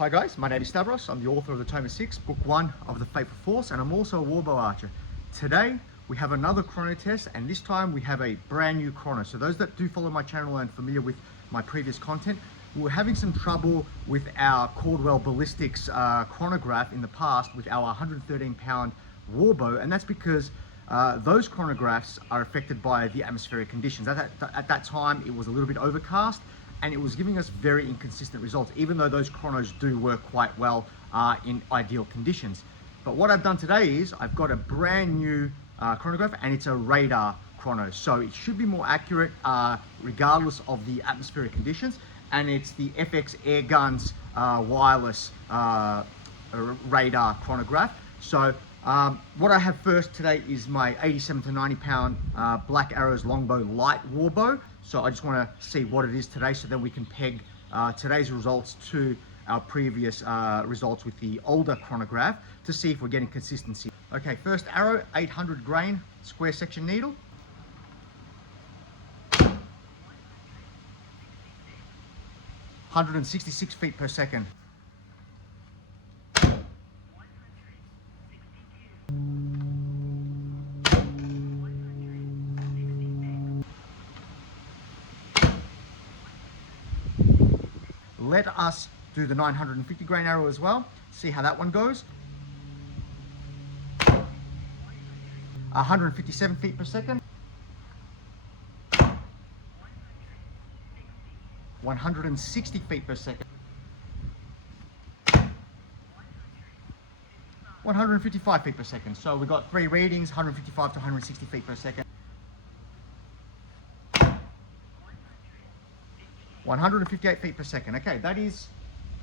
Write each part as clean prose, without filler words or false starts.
Hi guys, my name is Stavros. I'm the author of the Tome 6, Book 1 of the Fateful Force, and I'm also a Warbow archer. Today we have another chrono test, and this time we have a brand new chrono. So those that do follow my channel and are familiar with my previous content, we were having some trouble with our Caldwell Ballistics chronograph in the past with our 113-pound Warbow, and that's because those chronographs are affected by the atmospheric conditions. At that time, it was a little bit overcast, and it was giving us very inconsistent results, even though those chronos do work quite well in ideal conditions. But what I've done today is I've got a brand new chronograph, and it's a radar chrono, so it should be more accurate regardless of the atmospheric conditions, and it's the FX Airguns wireless radar chronograph. So what I have first today is my 87 to 90 pound Black Arrows Longbow light warbow. So I just want to see what it is today, so then we can peg today's results to our previous results with the older chronograph to see if we're getting consistency. Okay, first arrow, 800 grain square section needle. (166 feet per second). Let us do the 950 grain arrow as well, see how that one goes. 157 feet per second. 160 feet per second. 155 feet per second. So we got three readings, 155 to 160 feet per second. 158 feet per second. Okay, that is,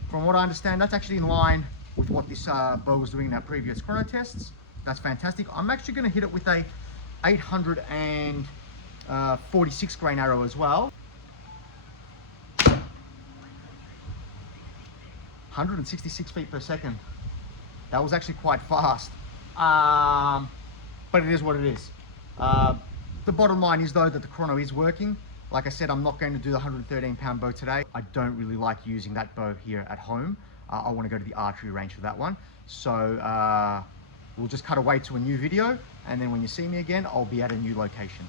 from what I understand, that's actually in line with what this bow was doing in our previous chrono tests. That's fantastic. I'm actually going to hit it with a 846 grain arrow as well. 166 feet per second. That was actually quite fast, but it is what it is. The bottom line is though that the chrono is working. Like I said, I'm not going to do the 113-pound bow today. I don't really like using that bow here at home. I want to go to the archery range for that one. So we'll just cut away to a new video, and then when you see me again, I'll be at a new location.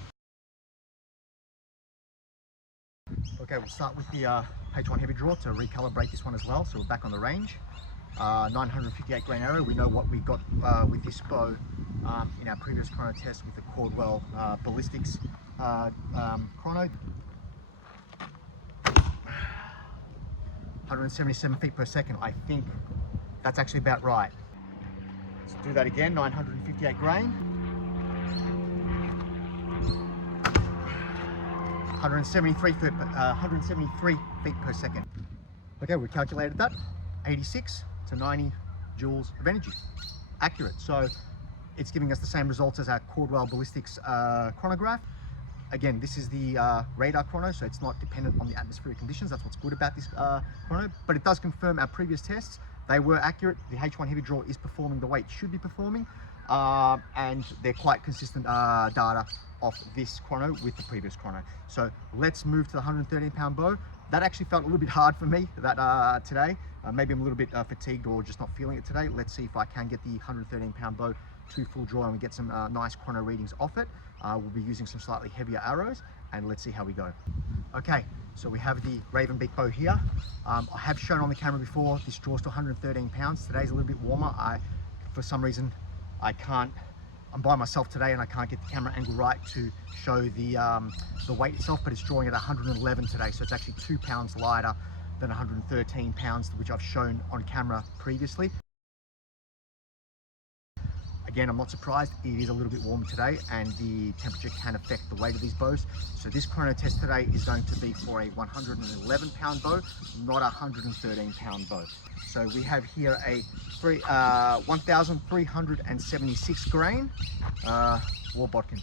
Okay, we'll start with the H1 heavy draw to recalibrate this one as well. So we're back on the range. 958 grain arrow. We know what we got with this bow in our previous chrono test with the Caldwell Ballistics chrono. 177 feet per second. I think that's actually about right. Let's do that again. 958 grain. 173 feet per second. Okay, we calculated that. 86 to 90 joules of energy. Accurate. So it's giving us the same results as our Caldwell Ballistics chronograph. Again, this is the radar chrono, so it's not dependent on the atmospheric conditions. That's what's good about this chrono, but it does confirm our previous tests. They were accurate. The H1 heavy draw is performing the way it should be performing, and they're quite consistent data off this chrono with the previous chrono. So let's move to the 113-pound bow. That actually felt a little bit hard for me today. Maybe I'm a little bit fatigued or just not feeling it today. Let's see if I can get the 113-pound bow to full draw and we get some nice chrono readings off it. We'll be using some slightly heavier arrows, and let's see how we go. Okay, so we have the Ravenbeak bow here. I have shown on the camera before, this draws to 113 pounds. Today's a little bit warmer. For some reason, I'm by myself today and I can't get the camera angle right to show the weight itself, but it's drawing at 111 today, so it's actually 2 pounds lighter than 113 pounds, which I've shown on camera previously. Again, I'm not surprised. It is a little bit warmer today, and the temperature can affect the weight of these bows. So this chrono test today is going to be for a 111-pound bow, not a 113-pound bow. So we have here a 1,376 grain Warbotkin.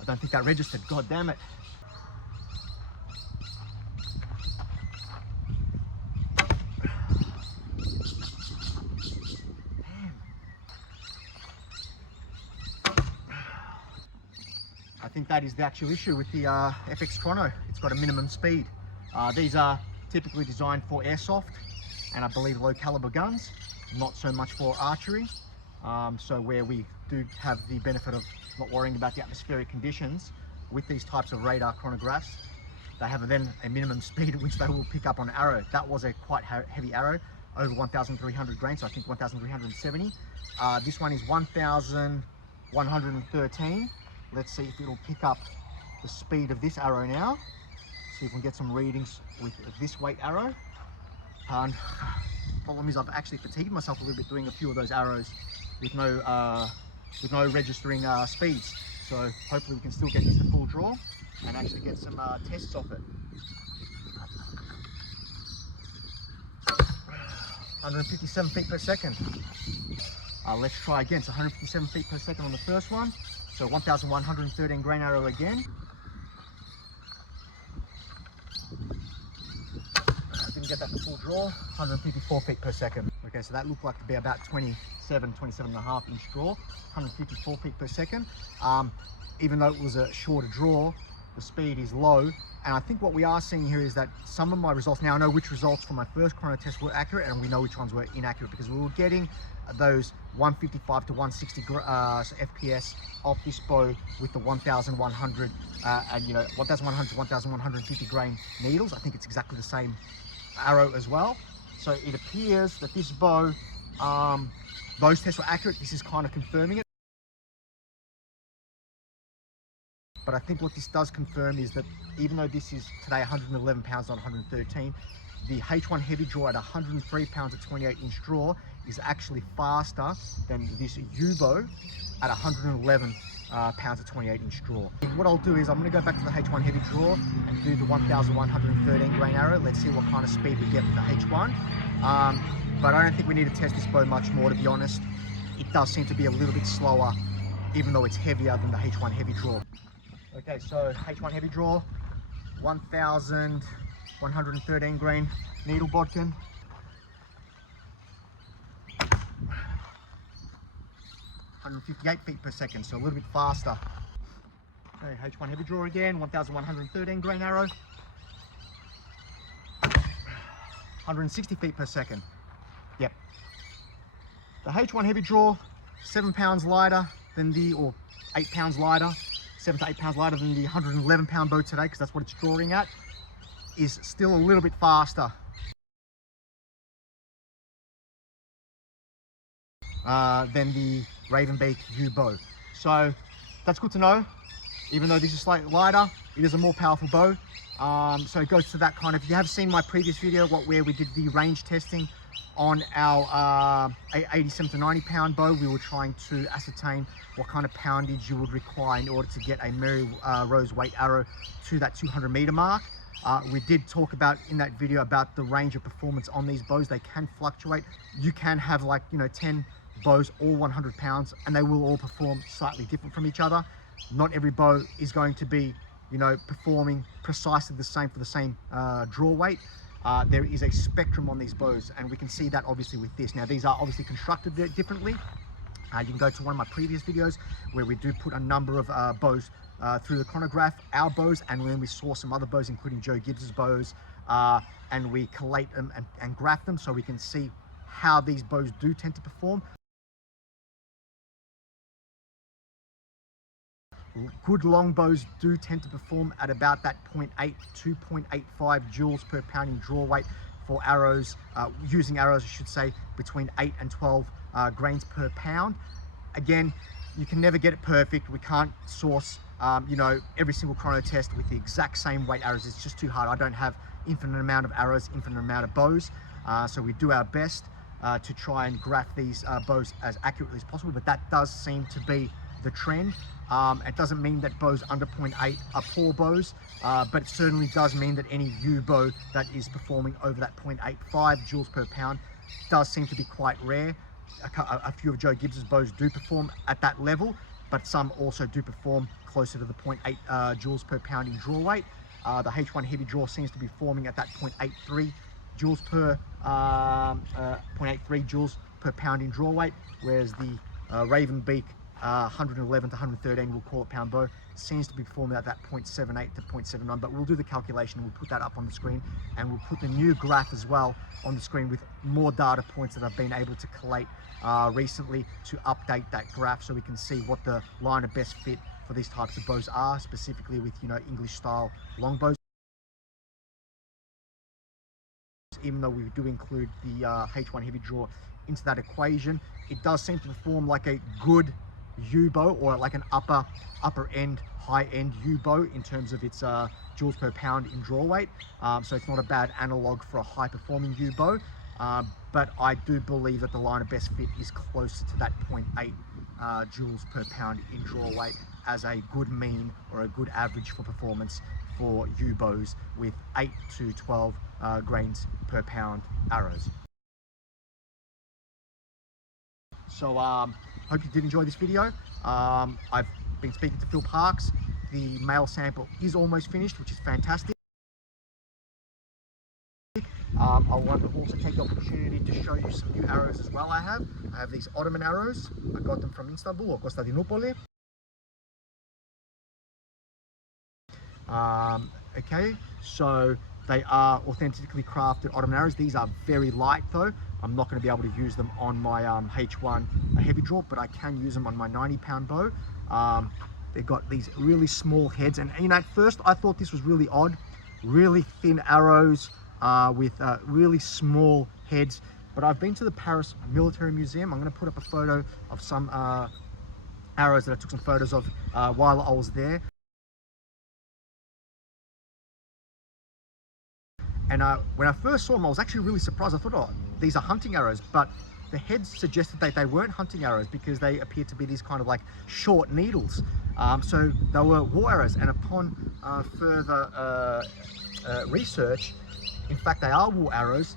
I don't think that registered. God damn it. that is the actual issue with the FX Chrono. It's got a minimum speed. These are typically designed for airsoft and I believe low caliber guns, not so much for archery. So where we do have the benefit of not worrying about the atmospheric conditions with these types of radar chronographs, they have then a minimum speed at which they will pick up on arrow. That was a quite heavy arrow, over 1,300 grains, so I think 1,370. This one is 1,113. Let's see if it'll pick up the speed of this arrow now. See if we can get some readings with this weight arrow. And problem is I've actually fatigued myself a little bit doing a few of those arrows with no registering speeds. So hopefully we can still get this to full draw and actually get some tests off it. 157 feet per second. Let's try again. So 157 feet per second on the first one. So 1,113 grain arrow again. Didn't get that to full draw. 154 feet per second. Okay, so that looked like to be about 27 and a half inch draw. 154 feet per second. Even though it was a shorter draw, the speed is low. And I think what we are seeing here is that some of my results, now I know which results from my first chrono test were accurate and we know which ones were inaccurate because we were getting those 155 to 160 FPS off this bow with the 1,100 and 1,100 to 1,150 grain needles. I think it's exactly the same arrow as well. So it appears that this bow, those tests were accurate. This is kind of confirming it. But I think what this does confirm is that even though this is today 111 pounds, not 113, the H1 heavy draw at 103 pounds at 28 inch draw is actually faster than this U-bow at 111 pounds at 28 inch draw. What I'll do is I'm going to go back to the H1 heavy draw and do the 1,113 grain arrow. Let's see what kind of speed we get with the H1. But I don't think we need to test this bow much more, to be honest. It does seem to be a little bit slower, even though it's heavier than the H1 heavy draw. Okay, so H1 heavy draw, 1,113 grain needle bodkin. 158 feet per second, so a little bit faster. Okay, H1 heavy draw again, 1,113 grain arrow. 160 feet per second. Yep. The H1 heavy draw, 7 pounds lighter than or 8 pounds lighter. 7 to 8 pounds lighter than the 111 pound bow today, because that's what it's drawing at, is still a little bit faster than the Ravenbeak U-bow. So that's good to know. Even though this is slightly lighter, it is a more powerful bow. So it goes to that kind of, if you have seen my previous video where we did the range testing on our 87 to 90 pound bow, we were trying to ascertain what kind of poundage you would require in order to get a Mary Rose weight arrow to that 200 meter mark. We did talk about in that video about the range of performance on these bows. They can fluctuate. You can have 10 bows, all 100 pounds, and they will all perform slightly different from each other. Not every bow is going to be, performing precisely the same for the same draw weight. There is a spectrum on these bows, and we can see that obviously with this. Now, these are obviously constructed differently. You can go to one of my previous videos where we do put a number of bows through the chronograph, our bows, and then we saw some other bows, including Joe Gibbs's bows, and we collate them and graph them so we can see how these bows do tend to perform. Good longbows do tend to perform at about that 0.8 to 0.85 joules per pound in draw weight for arrows, using arrows, I should say, between 8 and 12 grains per pound. Again, you can never get it perfect. We can't source, every single chrono test with the exact same weight arrows. It's just too hard. I don't have infinite amount of arrows, infinite amount of bows. So we do our best to try and graph these bows as accurately as possible, but that does seem to be the trend. It doesn't mean that bows under 0.8 are poor bows, but it certainly does mean that any U-bow that is performing over that 0.85 joules per pound does seem to be quite rare. A few of Joe Gibbs's bows do perform at that level, but some also do perform closer to the 0.8 joules per pound in draw weight. The H1 heavy draw seems to be forming at that 0.83 joules per 0.83 joules per pound in draw weight, whereas the Ravenbeak 111 to 113, we'll call it pound bow, seems to be performing at that 0.78 to 0.79, but we'll do the calculation, we'll put that up on the screen, and we'll put the new graph as well on the screen with more data points that I've been able to collate recently to update that graph so we can see what the line of best fit for these types of bows are, specifically with, you know, English style longbows. Even though we do include the H1 heavy draw into that equation, it does seem to perform like a good U-bow, or like an upper end, high end U-bow in terms of its joules per pound in draw weight. So it's not a bad analog for a high performing U-bow, but I do believe that the line of best fit is closer to that 0.8 joules per pound in draw weight as a good mean or a good average for performance for U-bows with 8 to 12 grains per pound arrows. So hope you did enjoy this video. I've been speaking to Phil Parks. The male sample is almost finished, which is fantastic. I want to also take the opportunity to show you some new arrows as well. I have these Ottoman arrows. I got them from Istanbul or Constantinople. Okay, so they are authentically crafted Ottoman arrows. These are very light though. I'm not going to be able to use them on my H1 heavy draw, but I can use them on my 90-pound bow. They've got these really small heads, and you know, at first I thought this was really odd, really thin arrows with really small heads. But I've been to the Paris Military Museum. I'm going to put up a photo of some arrows that I took some photos of while I was there. And when I first saw them, I was actually really surprised. I thought, oh, these are hunting arrows, but the heads suggested that they weren't hunting arrows because they appeared to be these kind of like short needles. So they were war arrows, and upon further research, in fact, they are war arrows.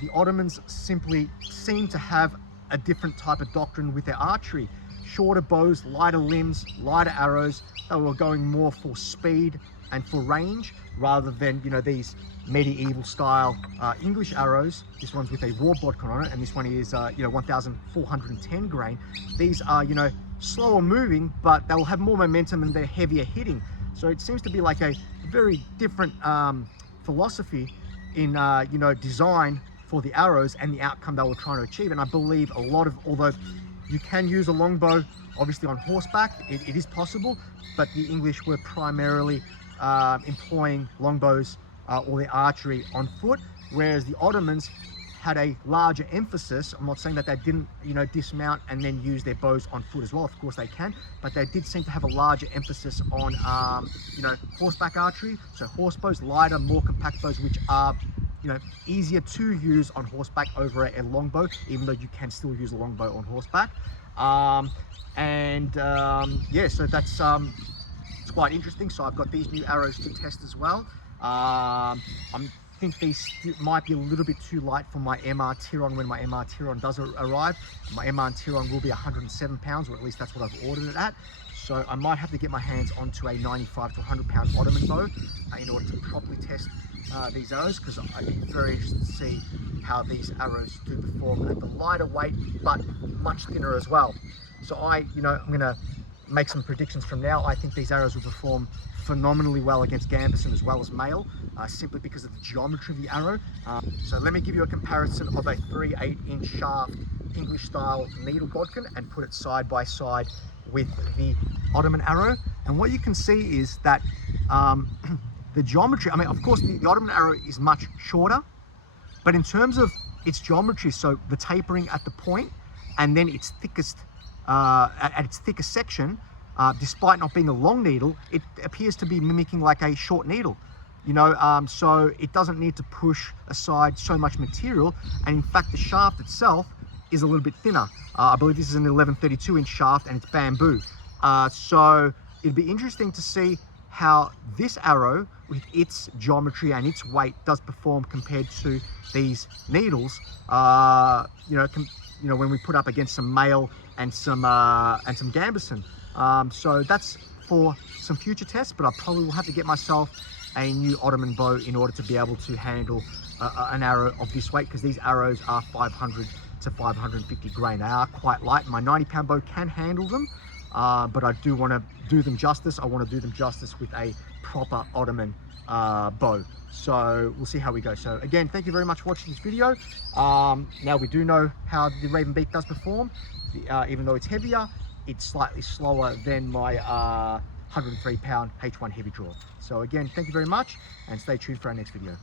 The Ottomans simply seem to have a different type of doctrine with their archery. Shorter bows, lighter limbs, lighter arrows. They were going more for speed and for range rather than, you know, these medieval style English arrows. This one's with a war bodkin on it, and this one is 1410 grain. These are, you know, slower moving, but they will have more momentum and they're heavier hitting. So it seems to be like a very different philosophy in you know, design for the arrows and the outcome they were trying to achieve. And I believe a lot of, although you can use a longbow obviously on horseback, it is possible, but the English were primarily employing longbows or the archery on foot, whereas the Ottomans had a larger emphasis. I'm not saying that they didn't, you know, dismount and then use their bows on foot as well. Of course they can, but they did seem to have a larger emphasis on, you know, horseback archery. So horse bows, lighter, more compact bows, which are, you know, easier to use on horseback over a longbow, even though you can still use a longbow on horseback. Yeah, so that's it's quite interesting. So I've got these new arrows to test as well. I think these might be a little bit too light for my MR Tiron when my MR Tiron does arrive. My MR Tiron will be 107 pounds, or at least that's what I've ordered it at. So I might have to get my hands onto a 95 to 100 pound Ottoman bow in order to properly test these arrows, because I'd be very interested to see how these arrows do perform at the lighter weight, but much thinner as well. So I'm gonna make some predictions from now. I think these arrows will perform phenomenally well against Gambesson as well as male, simply because of the geometry of the arrow. So let me give you a comparison of a 3/8 inch shaft English style needle bodkin and put it side by side with the Ottoman arrow. And what you can see is that the geometry, I mean, of course the Ottoman arrow is much shorter, but in terms of its geometry, so the tapering at the point and then its thickest, at its thickest section, despite not being a long needle, it appears to be mimicking like a short needle, you know, so it doesn't need to push aside so much material. And in fact, the shaft itself is a little bit thinner. I believe this is an 1132 inch shaft and it's bamboo. So it'd be interesting to see how this arrow with its geometry and its weight does perform compared to these needles, when we put up against some male and some Gambesson. So that's for some future tests, but I probably will have to get myself a new Ottoman bow in order to be able to handle an arrow of this weight, because these arrows are 500 to 550 grain. They are quite light. My 90 pound bow can handle them, but I do want to do them justice. I want to do them justice with a proper Ottoman bow. So we'll see how we go. So again, thank you very much for watching this video. Now we do know how the Ravenbeak does perform. Even though it's heavier, it's slightly slower than my 103 pound H1 heavy draw. So again, thank you very much, and stay tuned for our next video.